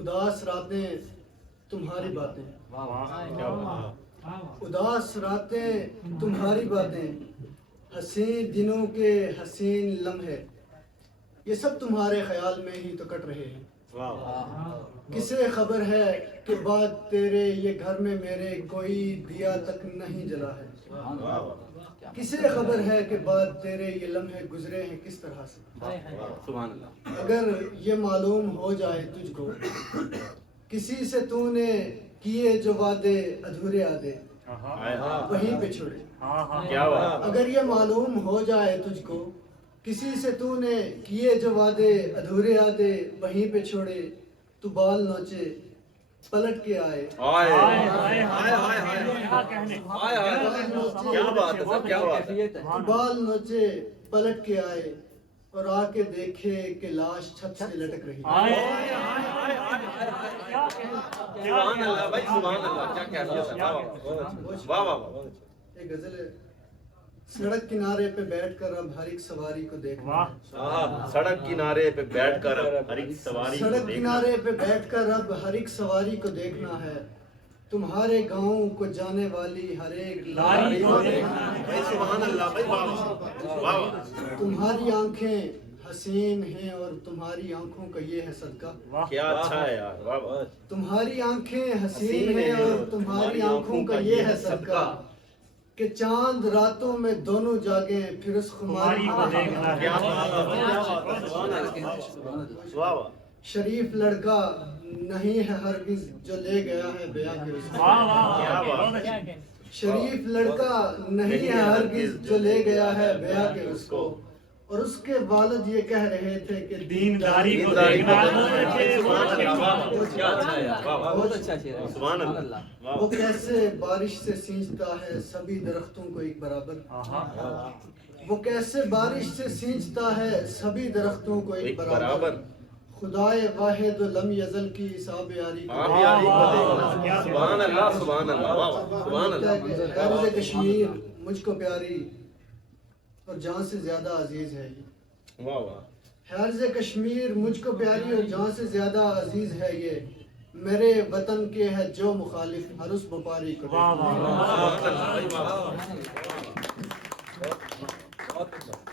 اداس راتیں تمہاری باتیں، اداس راتیں تمہاری باتیں، حسین دنوں کے حسین لمحے، یہ سب تمہارے خیال میں ہی تو کٹ رہے ہیں۔ کسے خبر ہے کہ بعد تیرے یہ گھر میں میرے کوئی دیا تک نہیں جلا ہے؟ کسے خبر ہے کہ بعد تیرے یہ لمحے گزرے ہیں کس طرح سے؟ اگر یہ معلوم ہو جائے تجھ کو کسی سے تو نے کیے جو وعدے ادھورے آدھے وہیں پہ چھوڑے۔ اگر یہ معلوم ہو جائے تجھ کو کسی سے تو نے کیے جو وعدے ادھورے آدھے وہیں پہ چھوڑے، تو بال نوچے پلٹ کے آئے۔ بال نوچے پلٹ کے آئے اور آ کے دیکھے کہ لاش چھت سے لٹک رہی ہے۔ سبحان اللہ بھائی، سبحان اللہ، کیا کہتے ہیں، واہ واہ واہ۔ ایک غزل ہے، سڑک کنارے پہ بیٹھ کر اب ہر ایک سواری کو دیکھنا ہے۔ سڑک کنارے پہ بیٹھ کر ہر ایک سواری کو سڑک دیکھنا کنارے پہ بیٹھ کر اب ہر ایک سواری کو دیکھنا ہے، تمہارے گاؤں کو جانے والی ہر ایک لاری کو دیکھنا ہے۔ بھائی سبحان اللہ بھائی، واہ واہ۔ تمہاری آنکھیں حسین ہیں اور تمہاری آنکھوں کا یہ ہے صدقہ۔ کیا اچھا ہے یار، واہ واہ۔ تمہاری آنکھیں حسین ہیں اور تمہاری آنکھوں کا یہ ہے صدقہ کہ چاند راتوں میں دونوں جاگیں پھر اس خماری کو دیکھنا ہے۔ واہ واہ۔ شریف لڑکا نہیں ہے ہرگز جو لے گیا ہے بیاہ کے اس کو۔ کیا بات۔ شریف لڑکا نہیں ہے ہرگز جو لے گیا ہے بیاہ کے اس کو، اور اس کے والد یہ کہہ رہے تھے کہ دینداری کو دیکھنا ہے۔ بہت اچھا شعر ہے، سبحان اللہ۔ وہ کیسے بارش سے سینچتا ہے سبھی درختوں کو ایک برابر، وہ کیسے بارش سے سینچتا ہے سبھی درختوں کو ایک برابر، خدائے واحد و لم یزل کی صاب یاری کو سبحان اللہ، سبحان اللہ، واہ سبحان اللہ۔ حیرت کشمیر مجھ کو پیاری اور جان سے زیادہ عزیز ہے یہ۔ واہ واہ۔ حیرت کشمیر مجھ کو پیاری اور جان سے زیادہ عزیز ہے یہ، میرے وطن کے ہے جو مخالف ہر اس بپاری کو دیکھنا ہے۔ بہت اچھا۔